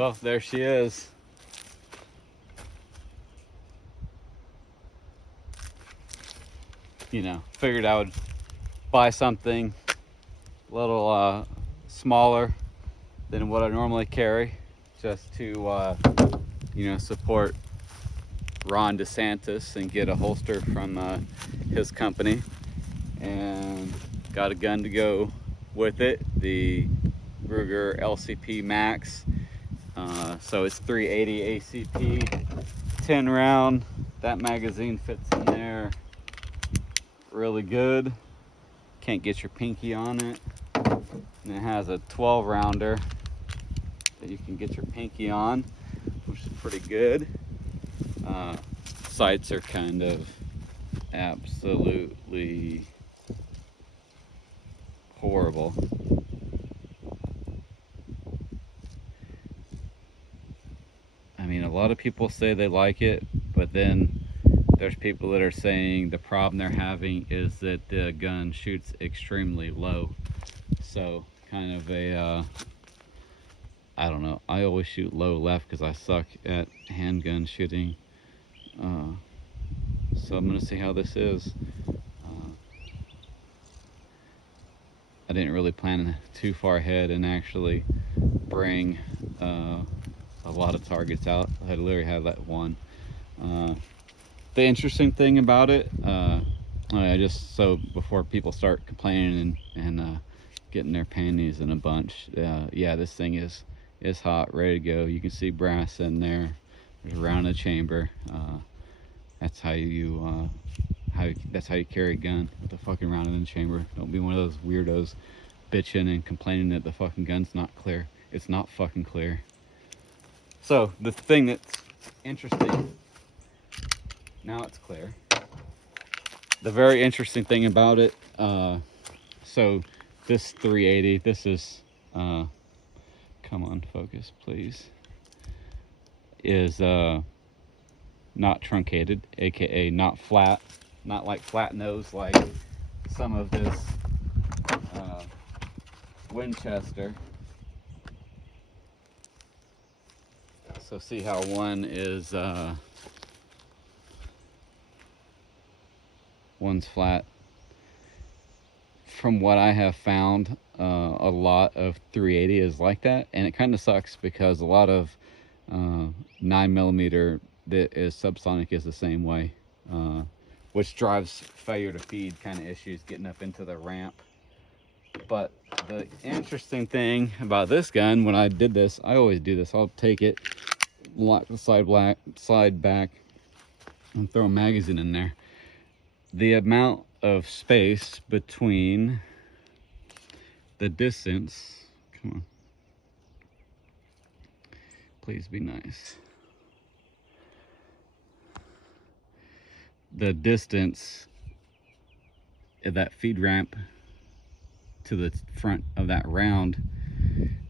Well, there she is. You know, figured I would buy something a little smaller than what I normally carry, just to you know, support Ron DeSantis and get a holster from his company, and got a gun to go with it, the Ruger LCP Max. So it's 380 ACP, 10 round. That magazine fits in there really good. Can't get your pinky on it. And it has a 12 rounder that you can get your pinky on, which is pretty good. Sights are kind of absolutely horrible. I mean, a lot of people say they like it, but then there's people that are saying the problem they're having is that the gun shoots extremely low. So kind of a I don't know, I always shoot low left because I suck at handgun shooting. So I'm gonna see how this is. I didn't really plan too far ahead and actually bring a lot of targets out. I literally had that one. The interesting thing about it, I just, so before people start complaining and getting their panties in a bunch, yeah, this thing is hot, ready to go. You can see brass in there. There's a round in the chamber. That's how you that's how you carry a gun, with a fucking round in the chamber. Don't be one of those weirdos bitching and complaining that the fucking gun's not clear. It's not fucking clear. So the thing that's interesting, now it's clear. The very interesting thing about it, so this 380, this is, come on, focus, please, is not truncated, aka not flat, not like flat nose like some of this Winchester. So see how one is one's flat. From what I have found, a lot of 380 is like that, and it kind of sucks because a lot of 9mm that is subsonic is the same way, which drives failure to feed kind of issues getting up into the ramp. But the interesting thing about this gun, when I did this, I always do this, I'll take it, lock the slide back, and throw a magazine in there. The amount of space between the distance, come on, please be nice. The distance of that feed ramp to the front of that round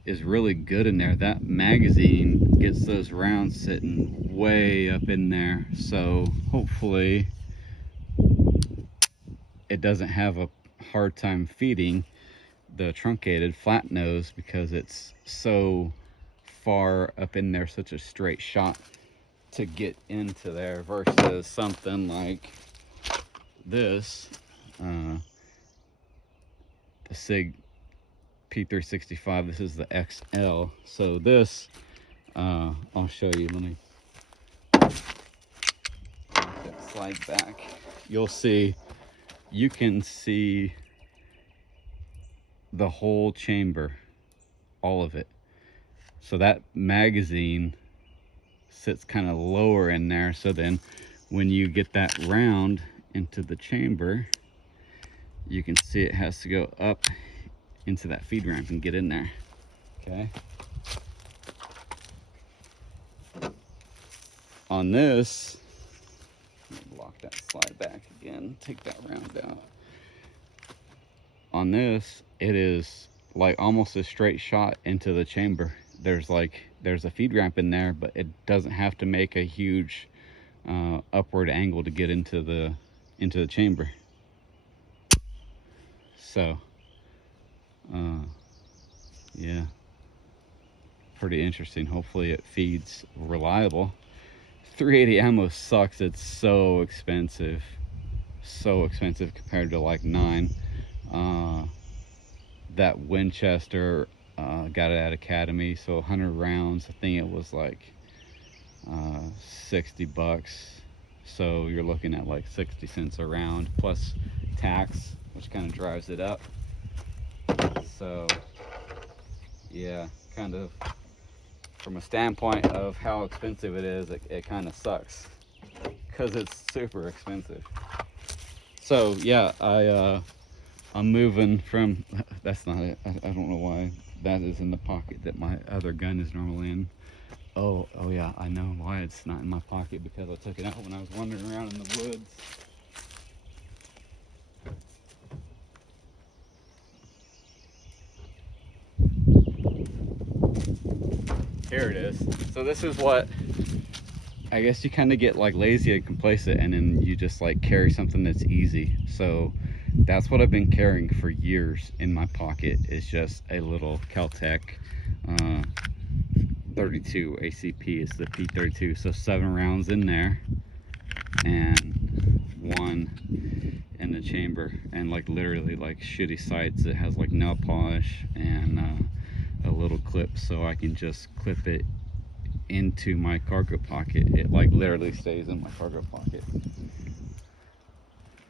is really good in there. That magazine gets those rounds sitting way up in there, so hopefully it doesn't have a hard time feeding the truncated flat nose because it's so far up in there, such a straight shot to get into there, versus something like this, the SIG P365. This is the XL. So this, I'll show you. Let me slide back. You'll see, you can see the whole chamber, all of it. So that magazine sits kind of lower in there, so then when you get that round into the chamber, you can see it has to go up into that feed ramp and get in there. Okay, on this, lock that slide back again, take that round out. On this, it is like almost a straight shot into the chamber. There's a feed ramp in there, but it doesn't have to make a huge upward angle to get into the chamber. So yeah, pretty interesting. Hopefully it feeds reliable. 380 ammo sucks. It's so expensive compared to like 9. That Winchester got it at Academy, so 100 rounds, I think it was like $60. So you're looking at like 60 cents a round plus tax, which kind of drives it up. So yeah, kind of from a standpoint of how expensive it is, it kind of sucks because it's super expensive. So yeah, I'm moving from, that's not it. I don't know why that is in the pocket that my other gun is normally in. Oh yeah, I know why it's not in my pocket, because I took it out when I was wandering around in the woods. Here it is. So this is what, I guess you kind of get like lazy and complacent, and then you just like carry something that's easy. So that's what I've been carrying for years in my pocket, is just a little Kel-Tec 32 ACP. It's the P32, so 7 rounds in there and 1 in the chamber, and like literally like shitty sights. It has like nail polish and a little clip, so I can just clip it into my cargo pocket. It like literally stays in my cargo pocket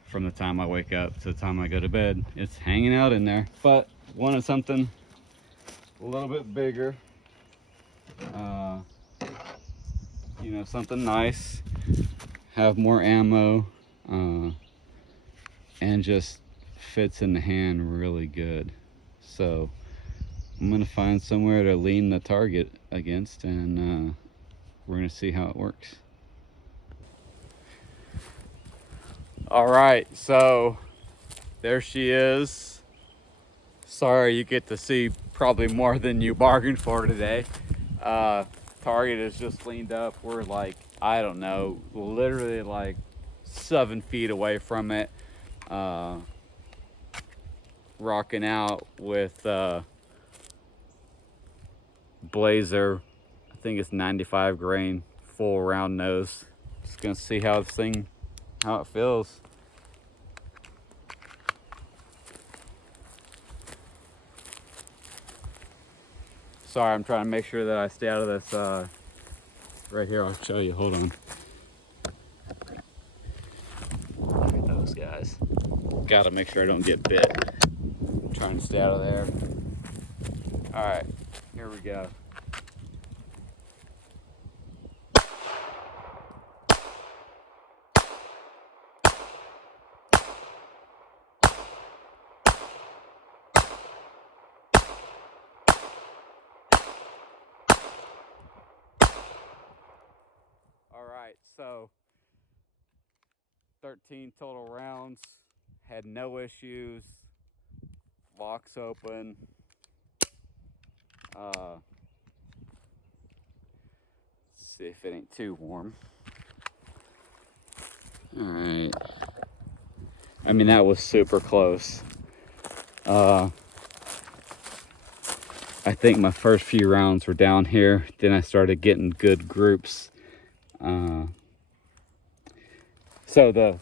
from the time I wake up to the time I go to bed. It's hanging out in there, but wanted something a little bit bigger, you know, something nice, have more ammo, and just fits in the hand really good. So I'm gonna find somewhere to lean the target against, and we're gonna see how it works. All right, so there she is. Sorry, you get to see probably more than you bargained for today. Target is just leaned up. We're like, I don't know, literally like 7 feet away from it. Rocking out with Blazer, I think it's 95 grain, full round nose. Just gonna see how this thing, how it feels. Sorry, I'm trying to make sure that I stay out of this. Right here, I'll show you. Hold on. Look at those guys. Gotta make sure I don't get bit. I'm trying to stay out of there. All right, here we go. All right, so 13 total rounds, had no issues, locks open. Let's see if it ain't too warm. All right. I mean, that was super close. I think my first few rounds were down here. Then I started getting good groups. So the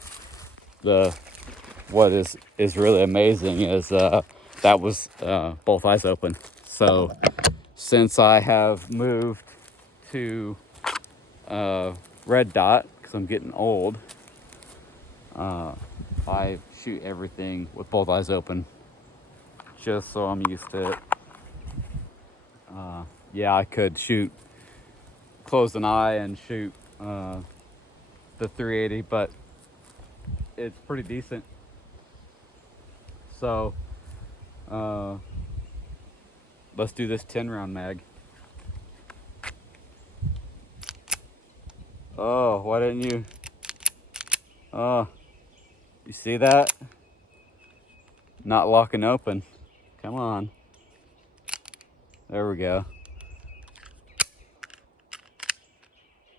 what is really amazing is that was both eyes open. So since I have moved to red dot, because I'm getting old, I shoot everything with both eyes open, just so I'm used to it. Yeah, I could shoot, close an eye and shoot the 380, but it's pretty decent. So let's do this 10 round mag. Oh, why didn't you? Oh, you see that? Not locking open. Come on. There we go.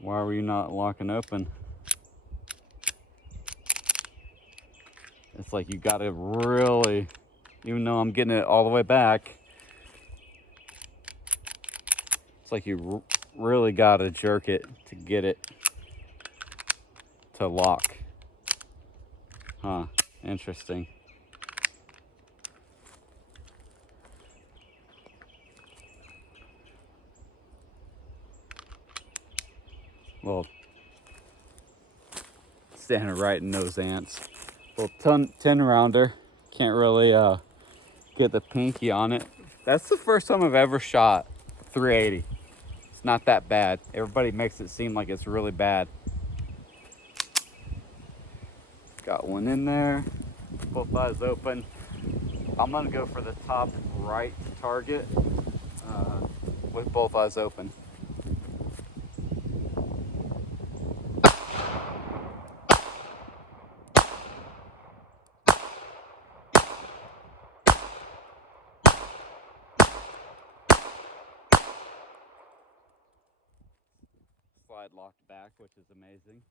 Why were you not locking open? It's like you gotta really, even though I'm getting it all the way back, It's like you really gotta jerk it to get it to lock. Huh, interesting. Well, standing right in those ants. Little 10 rounder. Can't really get the pinky on it. That's the first time I've ever shot 380. It's not that bad. Everybody makes it seem like it's really bad. Got one in there. Both eyes open. I'm gonna go for the top right target with both eyes open. Slide locked back, which is amazing.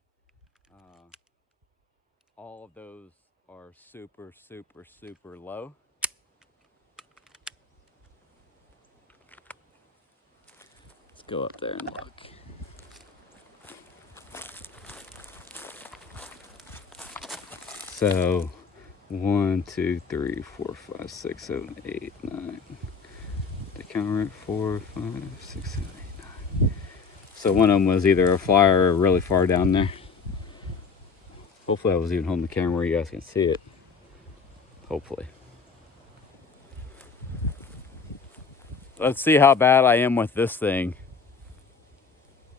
All of those are super, super, super low. Let's go up there and look. So 1, 2, 3, 4, 5, 6, 7, 8, 9. The count right? 4, 5, 6, 7, 8, 9. So one of them was either a flyer or really far down there. Hopefully I was even holding the camera where you guys can see it. Hopefully. Let's see how bad I am with this thing.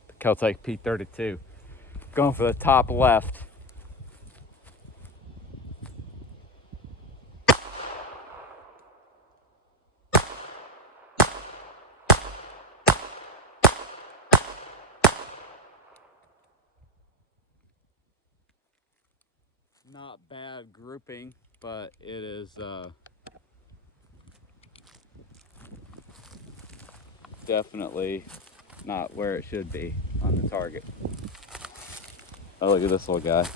The Kel-Tec P32. Going for the top left. Not bad grouping, but it is definitely not where it should be on the target. Oh, look at this little guy.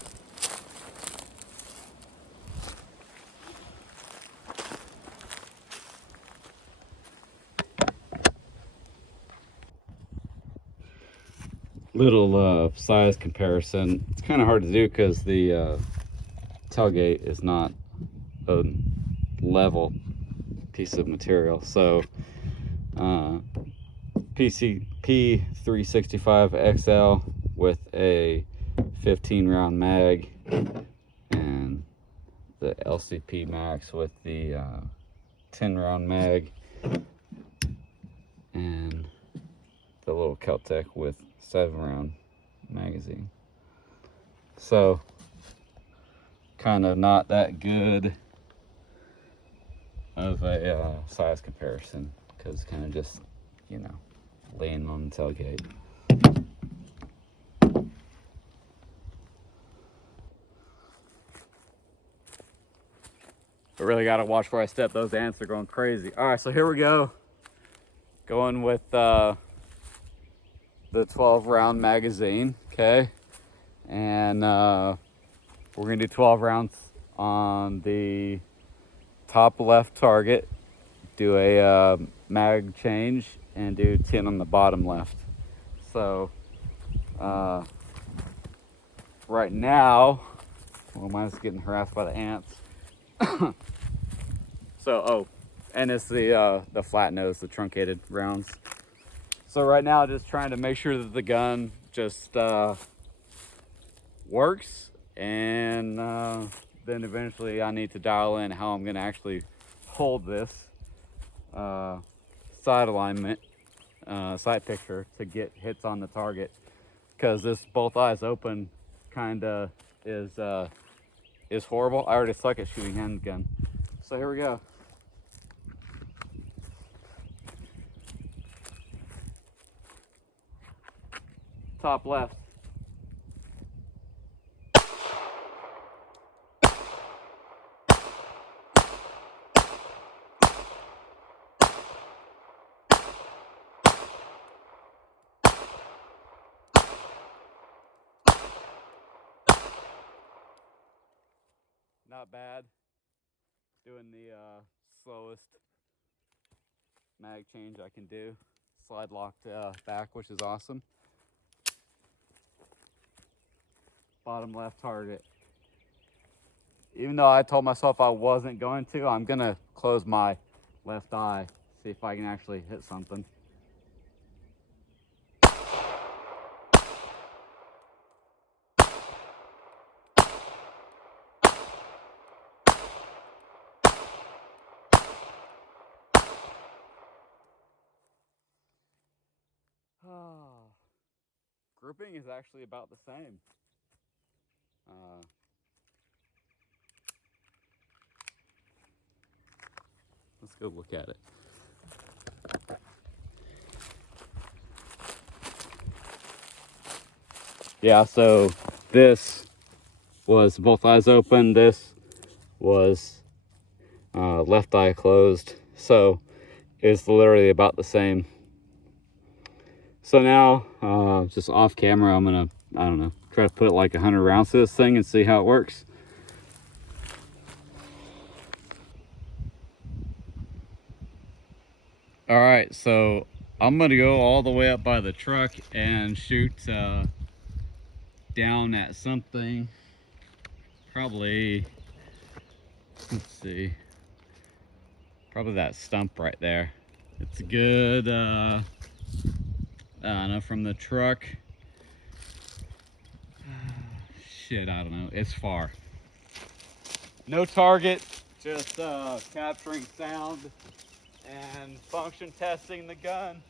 Little size comparison. It's kind of hard to do because the tailgate is not a level piece of material. So P365 XL with a 15 round mag, and the LCP Max with the 10 round mag, and the little Kel-Tec with 7 round magazine. So kind of not that good of a size comparison, because kind of just, you know, laying on the tailgate. I really got to watch where I step. Those ants are going crazy. All right, so here we go. Going with the 12 round magazine, okay? And we're gonna do 12 rounds on the top left target, do a mag change, and do 10 on the bottom left. So right now, well, mine's getting harassed by the ants. So, and it's the flat nose, the truncated rounds. So right now, just trying to make sure that the gun just works, and then eventually I need to dial in how I'm gonna actually hold this side alignment, side picture to get hits on the target, because this both eyes open kinda is horrible. I already suck at shooting handgun. So here we go. Top left. Not bad. Doing the slowest mag change I can do. slide locked back, which is awesome. Bottom left target. Even though I told myself I wasn't going to, I'm gonna close my left eye, see if I can actually hit something. Grouping is actually about the same. Let's go look at it. Yeah, so this was both eyes open. This was left eye closed. So it's literally about the same. So now, just off camera, I'm gonna, I don't know, try to put like 100 rounds to this thing and see how it works. All right, so I'm gonna go all the way up by the truck and shoot down at something. Probably, let's see, probably that stump right there. It's good, I don't know, from the truck. Shit, I don't know, it's far. No target, just capturing sound and function testing the gun.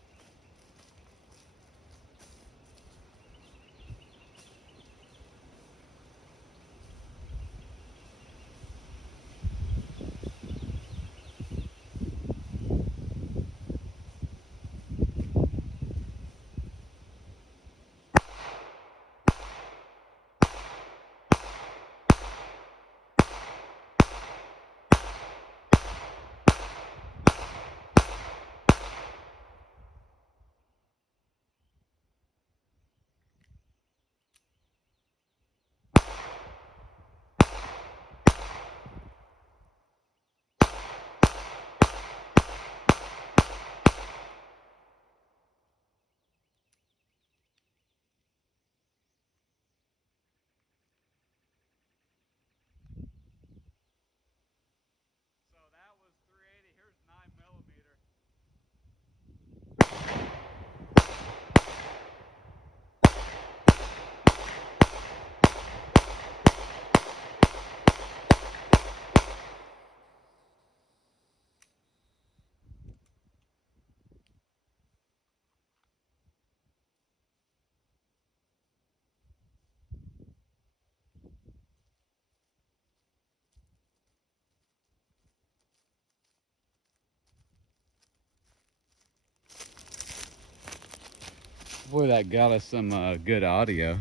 Boy, that got us some good audio.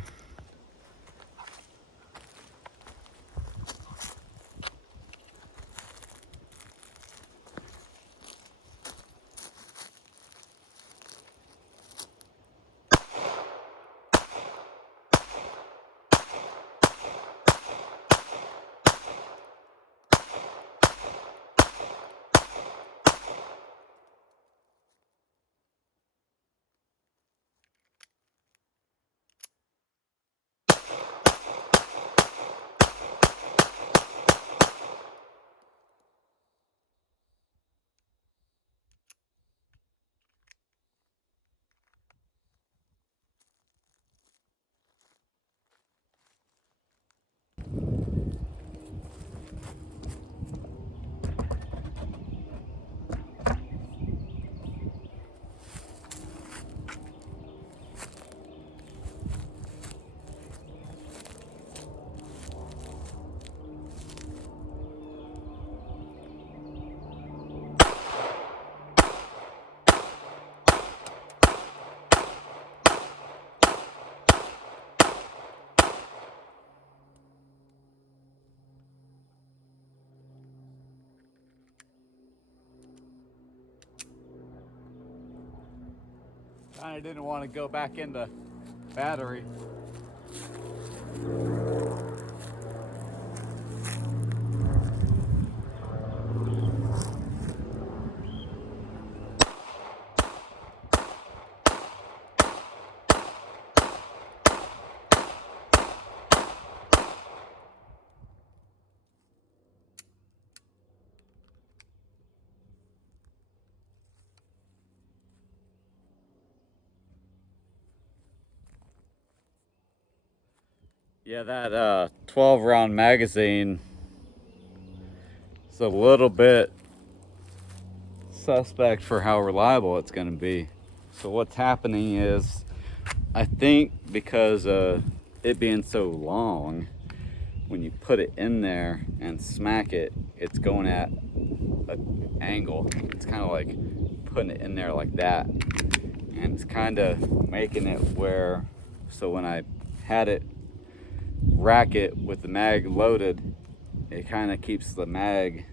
I didn't want to go back into battery. Yeah, that 12 round magazine is a little bit suspect for how reliable it's going to be. So what's happening is, I think because it being so long, when you put it in there and smack it, it's going at an angle. It's kind of like putting it in there like that, and it's kind of making it where, so when I had it rack it with the mag loaded, it kind of keeps the mag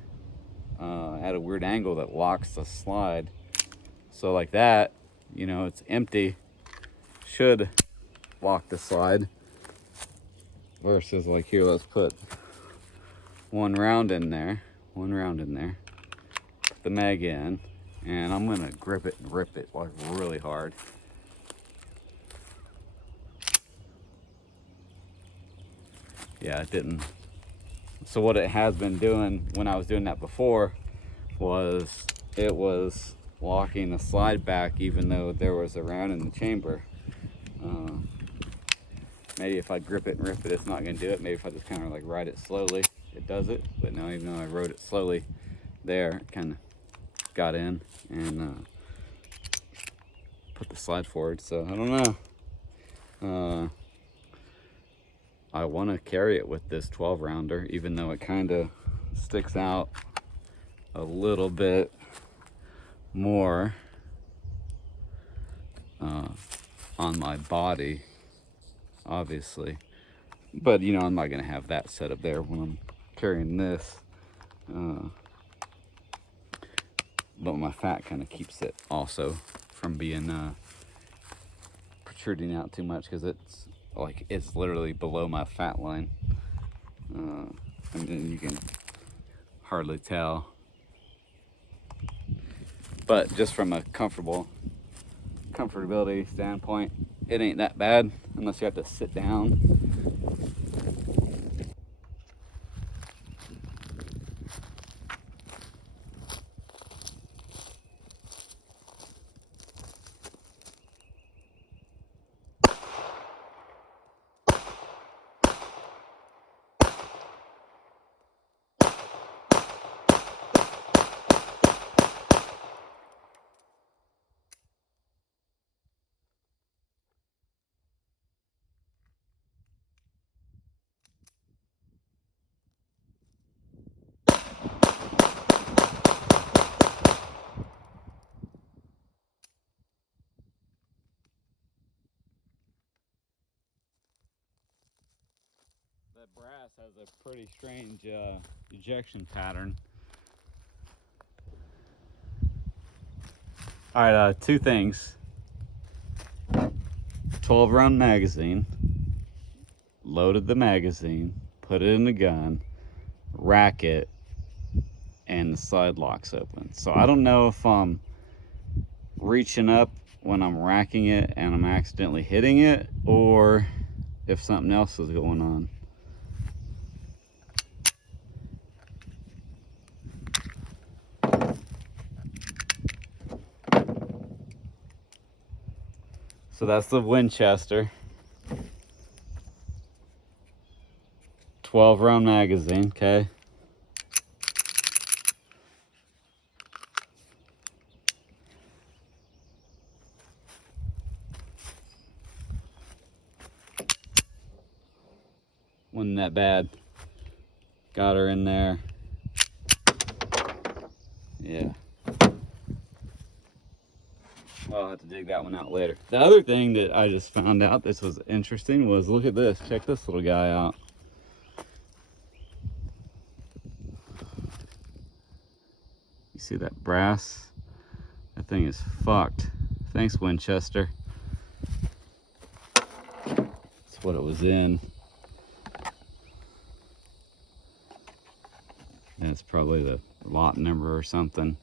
at a weird angle that locks the slide. So like that, you know, it's empty, should lock the slide, versus like here, let's put one round in there, put the mag in, and I'm gonna grip it and rip it like really hard. Yeah, it didn't. So what it has been doing when I was doing that before was it was locking the slide back even though there was a round in the chamber. Maybe if I grip it and rip it, it's not going to do it. Maybe if I just kind of like ride it slowly, it does it. But now, even though I rode it slowly there, it kind of got in and put the slide forward. So I don't know. I want to carry it with this 12 rounder, even though it kind of sticks out a little bit more on my body, obviously. But you know, I'm not gonna have that set up there when I'm carrying this. But my fat kind of keeps it also from being protruding out too much, because it's literally below my fat line. And then you can hardly tell. But just from a comfortability standpoint, it ain't that bad unless you have to sit down. That brass has a pretty strange ejection pattern. All right, two things. 12 round magazine, loaded the magazine, put it in the gun, rack it, and the slide locks open. So I don't know if I'm reaching up when I'm racking it and I'm accidentally hitting it, or if something else is going on. So that's the Winchester 12 round magazine, okay? Wasn't that bad. Got her in there. Yeah. I'll have to dig that one out later. The other thing that I just found out this was interesting was, look at this. Check this little guy out. You see that brass? That thing is fucked. Thanks, Winchester. That's what it was in. That's probably the lot number or something.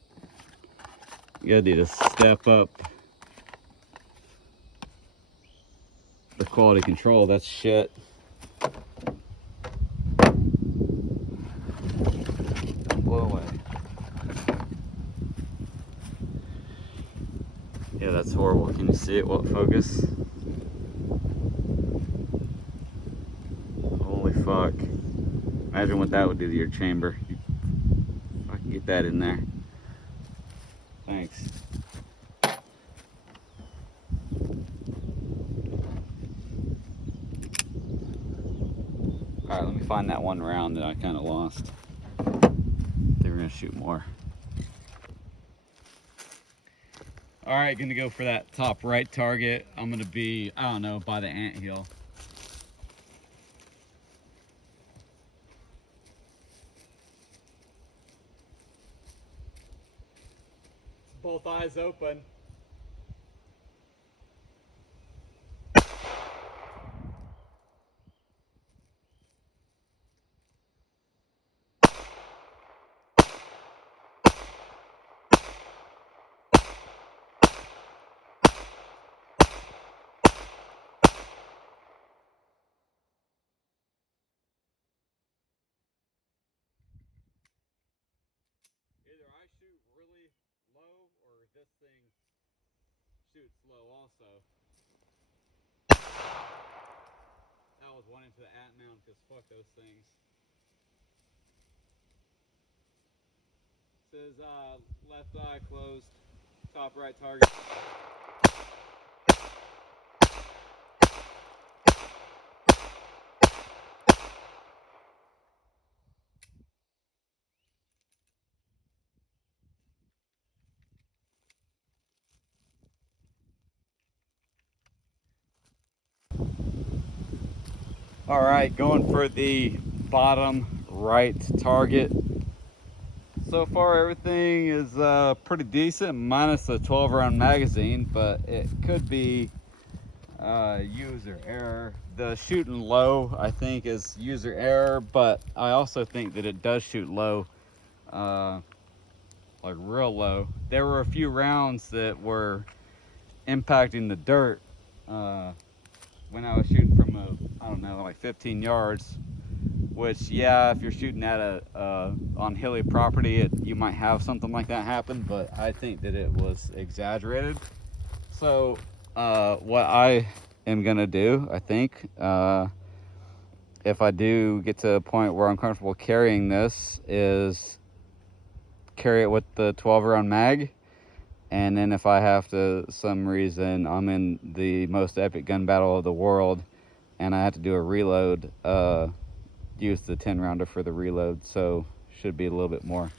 You gotta need to step up the quality control. That's shit. Blow away. Yeah, that's horrible. Can you see it? What focus? what that would do to your chamber. If I can get that in there. Thanks. Alright, let me find that one round that I kind of lost. They were going to shoot more. Alright, going to go for that top right target. I'm going to be, I don't know, by the anthill. Both eyes open. Either I shoot really low or this thing shoots low also. That was one into the at mount because fuck those things. Says left eye closed, top right target. All right, going for the bottom right target. So far everything is pretty decent, minus the 12 round magazine, but it could be user error. The shooting low, I think, is user error, but I also think that it does shoot low, like real low. There were a few rounds that were impacting the dirt when I was shooting from I don't know, like 15 yards. Which, yeah, if you're shooting at on hilly property, you might have something like that happen, but I think that it was exaggerated. So what I am gonna do, I think, if I do get to a point where I'm comfortable carrying this, is carry it with the 12 round mag. And then if I have to, some reason, I'm in the most epic gun battle of the world and I have to do a reload, use the 10 rounder for the reload, so should be a little bit more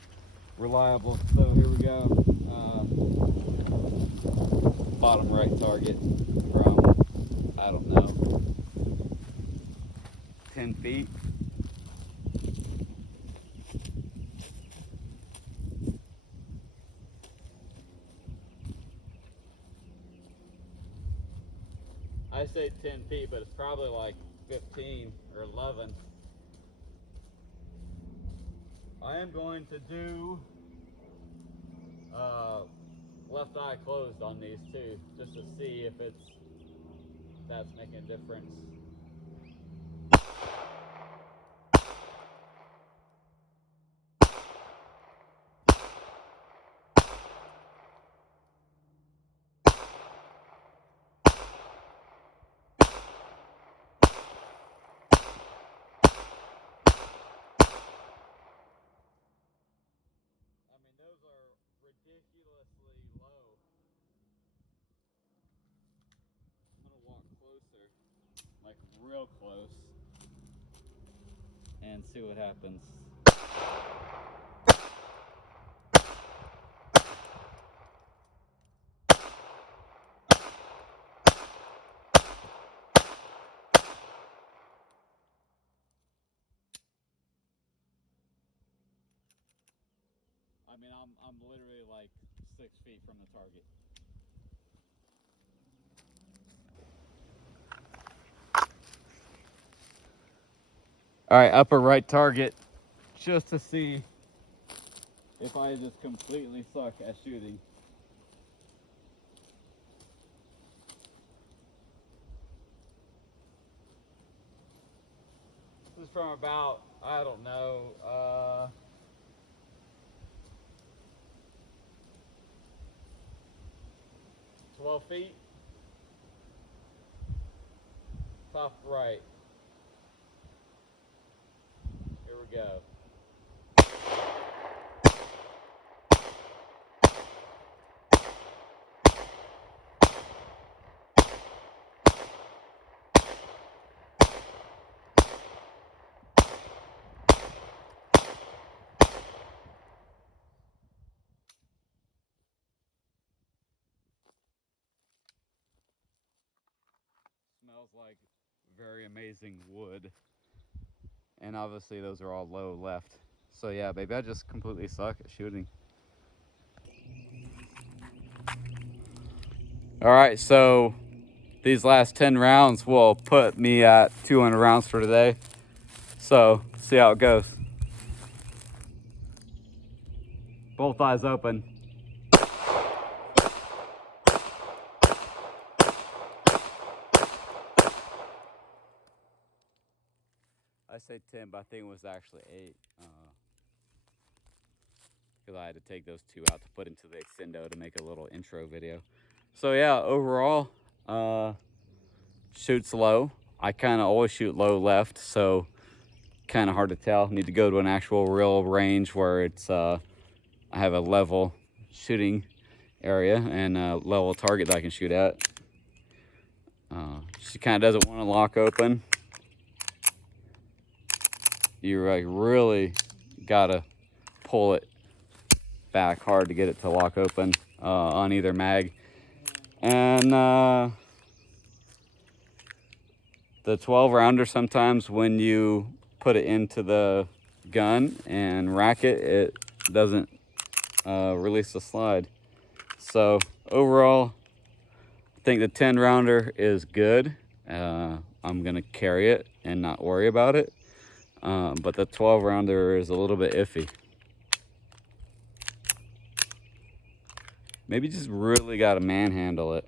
reliable. So here we go. Bottom right target from, I don't know, 10 feet. I say 10 feet, but it's probably like 15 or 11. I am going to do left eye closed on these too, just to see if that's making a difference. I mean, those are ridiculously low. I'm gonna walk closer, like real close, and see what happens. I mean, I'm literally like 6 feet from the target. All right, upper right target, just to see if I just completely suck at shooting. This is from about, I don't know, 12 feet. Top right. Here we we go. Smells like very amazing wood. And obviously those are all low left. So yeah, baby, I just completely suck at shooting. All right, so these last 10 rounds will put me at 200 rounds for today. So see how it goes. Both eyes open. I say 10, but I think it was actually 8. Because I had to take those 2 out to put into the extendo to make a little intro video. So yeah, overall, shoots low. I kind of always shoot low left, so kind of hard to tell. Need to go to an actual real range where it's I have a level shooting area and a level target that I can shoot at. She kind of doesn't want to lock open. You like really gotta pull it back hard to get it to lock open on either mag. And the 12 rounder, sometimes when you put it into the gun and rack it, it doesn't release the slide. So overall, I think the 10 rounder is good. I'm gonna carry it and not worry about it. But the 12 rounder is a little bit iffy. Maybe just really gotta manhandle it.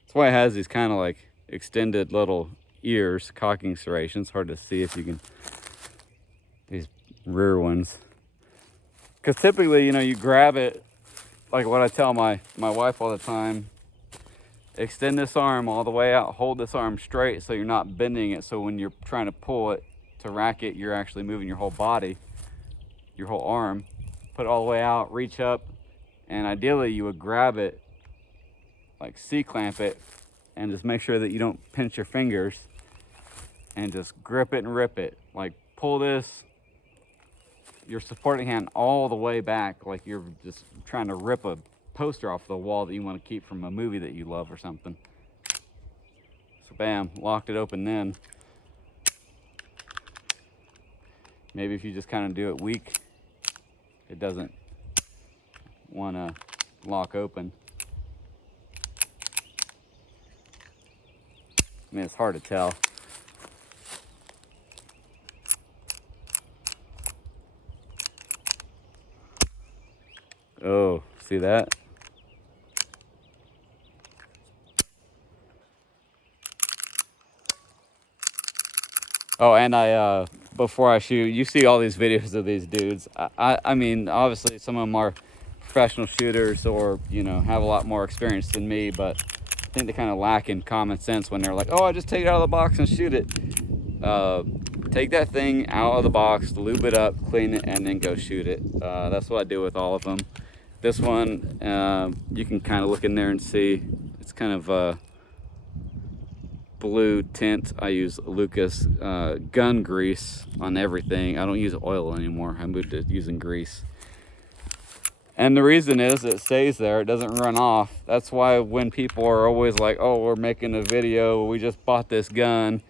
That's why it has these kind of like extended little ears, cocking serrations. Hard to see if you can, these rear ones. Because typically, you know, you grab it, like what I tell my wife all the time, extend this arm all the way out, hold this arm straight so you're not bending it. So when you're trying to pull it to rack it, you're actually moving your whole body, your whole arm. Put it all the way out, reach up, and ideally you would grab it, like C-clamp it, and just make sure that you don't pinch your fingers, and just grip it and rip it. Like pull this, your supporting hand all the way back, like you're just trying to rip a poster off the wall that you want to keep from a movie that you love or something. So bam, locked it open then. Maybe if you just kind of do it weak, it doesn't want to lock open. I mean, it's hard to tell. Oh, see that? Oh, and I, before I shoot, you see all these videos of these dudes. I mean, obviously some of them are professional shooters or, you know, have a lot more experience than me, but I think they kind of lack in common sense when they're like, oh, I just take it out of the box and shoot it. Take that thing out of the box, lube it up, clean it, and then go shoot it. That's what I do with all of them. This one, you can kind of look in there and see, it's kind of blue tint. I use Lucas gun grease on everything. I don't use oil anymore. I moved to using grease. And the reason is it stays there. It doesn't run off. That's why when people are always like, oh, we're making a video, we just bought this gun,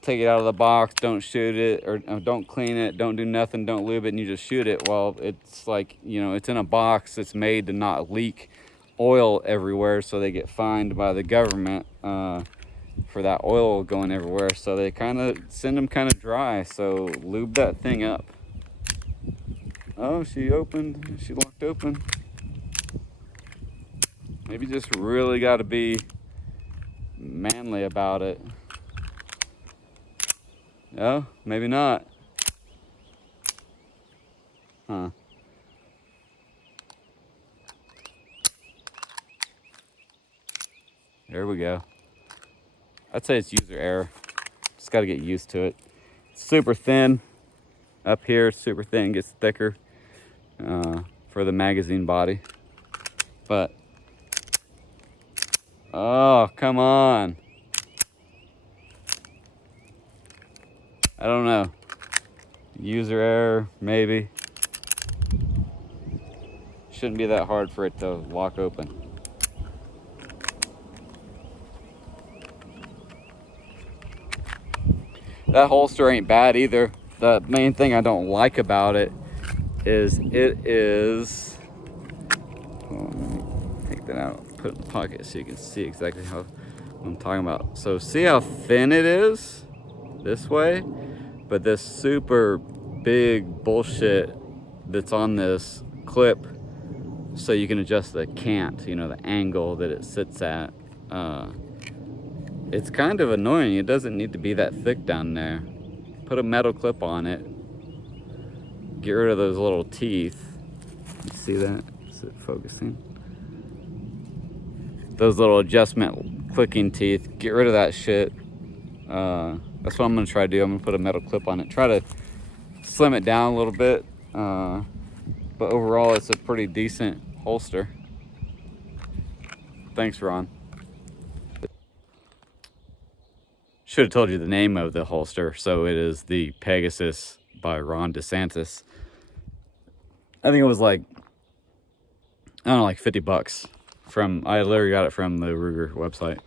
take it out of the box, don't shoot it, or don't clean it, don't do nothing, don't lube it, and you just shoot it. Well, it's like, you know, it's in a box. It's made to not leak oil everywhere, so they get fined by the government for that oil going everywhere. So they kind of send them kind of dry. So lube that thing up. Oh, she opened. She locked open. Maybe just really got to be manly about it. No, maybe not. Huh. There we go. I'd say it's user error. Just got to get used to it. It's super thin. Up here, super thin, gets thicker for the magazine body. But, oh, come on. I don't know. User error, maybe. Shouldn't be that hard for it to lock open. That holster ain't bad either. The main thing I don't like about it is take that out, put it in the pocket so you can see exactly how I'm talking about. So see how thin it is this way, but this super big bullshit that's on this clip, so you can adjust the cant, you know, the angle that it sits at. It's kind of annoying. It doesn't need to be that thick down there. Put a metal clip on it. Get rid of those little teeth. You see that? Is it focusing? Those little adjustment clicking teeth. Get rid of that shit. That's what I'm gonna try to do. I'm gonna put a metal clip on it. Try to slim it down a little bit. But overall, it's a pretty decent holster. Thanks, Ron. Should have told you the name of the holster. So it is the Pegasus by Ron DeSantis. I think it was like, I don't know, like $50 from, I literally got it from the Ruger website.